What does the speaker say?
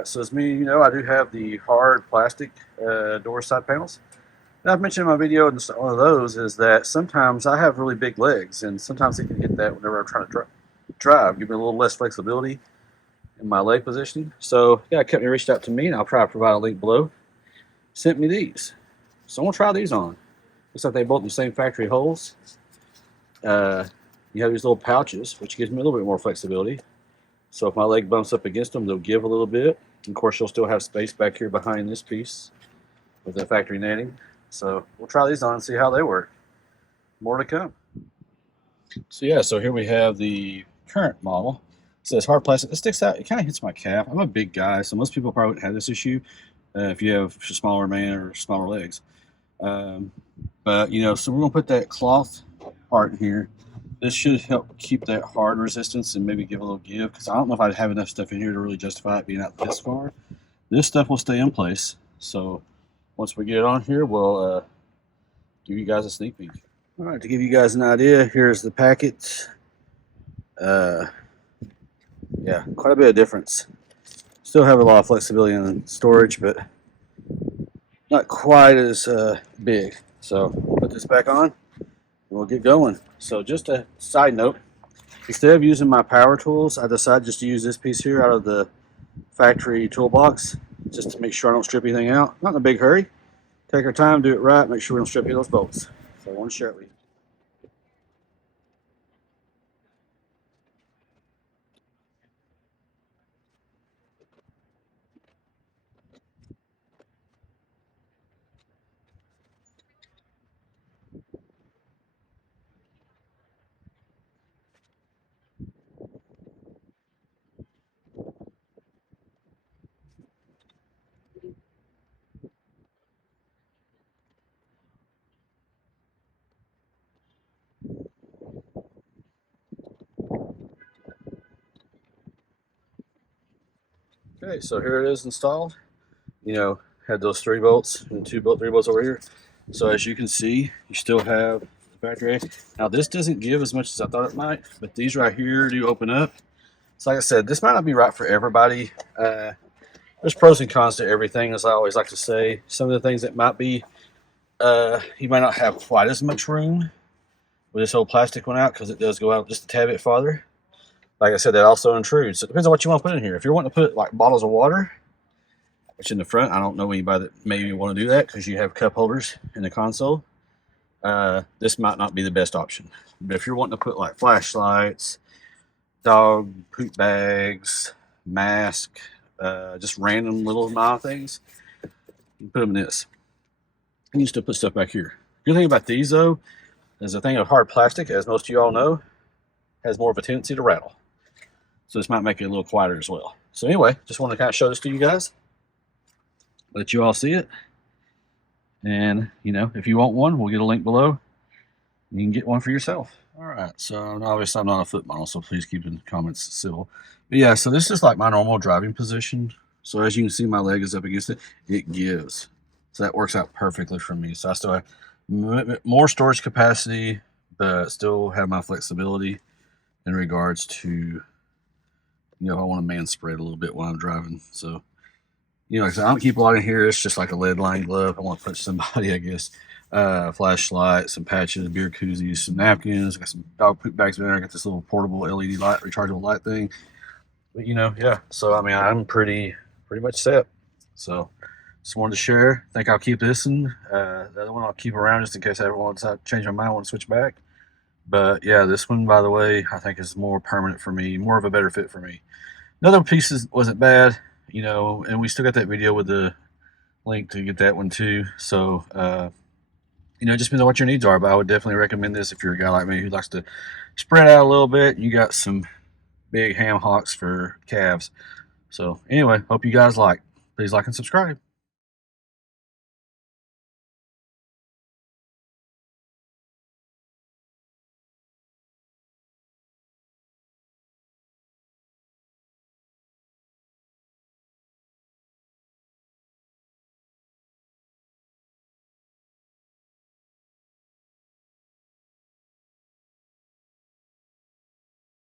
Alright, so as many of you know, I do have the hard plastic door side panels. And I've mentioned in my video, and one of those is that sometimes I have really big legs, and sometimes it can hit that whenever I'm trying to drive, give me a little less flexibility in my leg positioning. So yeah, a company reached out to me, and I'll try to provide a link below. Sent me these, so I'm gonna try these on. Looks like they both in the same factory holes. You have these little pouches, which gives me a little bit more flexibility. So if my leg bumps up against them, they'll give a little bit. And of course, you'll still have space back here behind this piece with the factory netting. So we'll try these on and see how they work. More to come. So yeah, so here we have the current model. It says hard plastic. It sticks out. It kind of hits my calf. I'm a big guy, so most people probably wouldn't have this issue if you have a smaller man or smaller legs. But you know, so we're gonna put that cloth part in here. This should help keep that hard resistance and maybe give a little give, because I don't know if I'd have enough stuff in here to really justify it being out this far. This stuff will stay in place, so once we get it on here, we'll give you guys a sneak peek. All right, to give you guys an idea, here's the packet. Yeah, quite a bit of difference. Still have a lot of flexibility in storage, but not quite as big. So put this back on and we'll get going. So just a side note, instead of using my power tools, I decided just to use this piece here out of the factory toolbox, just to make sure I don't strip anything out. Not in a big hurry. Take our time, do it right, make sure we don't strip any of those bolts. So one shot lead. Okay, so here it is installed. You know, had those 3 bolts and 3 bolts over here. So as you can see, you still have the factory. Now this doesn't give as much as I thought it might, but these right here do open up. So like I said, this might not be right for everybody. There's pros and cons to everything, as I always like to say. Some of the things that might be, you might not have quite as much room with this old plastic one out, because it does go out just a tad bit farther. Like I said, that also intrudes. So it depends on what you want to put in here. If you're wanting to put like bottles of water, which in the front, I don't know anybody that maybe want to do that because you have cup holders in the console. This might not be the best option. But if you're wanting to put like flashlights, dog poop bags, mask, just random little amount of things, you put them in this. You can still put stuff back here. Good thing about these though is the thing of hard plastic, as most of you all know, has more of a tendency to rattle. So this might make it a little quieter as well. So anyway, just want to kind of show this to you guys. Let you all see it. And, you know, if you want one, we'll get a link below. You can get one for yourself. All right, so obviously I'm not a foot model, so please keep the comments civil. But yeah, so this is like my normal driving position. So as you can see, my leg is up against it. It gives. So that works out perfectly for me. So I still have more storage capacity, but still have my flexibility in regards to, you know, I want to man spread a little bit while I'm driving. So, you know, like I said, I don't keep a lot in here. It's just like a lead line glove. I want to put somebody, I guess, flashlight, some patches, beer koozies, some napkins. I got some dog poop bags in there. I got this little portable LED light, rechargeable light thing. But, you know, yeah. So, I mean, I'm pretty much set. So, just wanted to share. I think I'll keep this one. The other one I'll keep around just in case I ever want to change my mind, want to switch back. But yeah, this one, by the way, I think is more permanent for me, more of a better fit for me. Another piece wasn't bad, you know, and we still got that video with the link to get that one too. So, you know, it just depends on what your needs are, but I would definitely recommend this if you're a guy like me who likes to spread out a little bit. You got some big ham hocks for calves. So anyway, hope you guys like. Please like and subscribe.